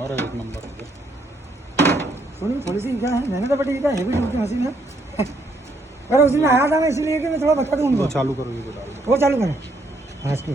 और एक नंबर थोड़ी सी क्या है मेहनत बटी क्या हैवी ड्यूटी मशीन है पर उसी में आया था मैं इसलिए कि मैं थोड़ा बता दूँ उनको। चालू करो ये वो चालू करें हाँ इसकी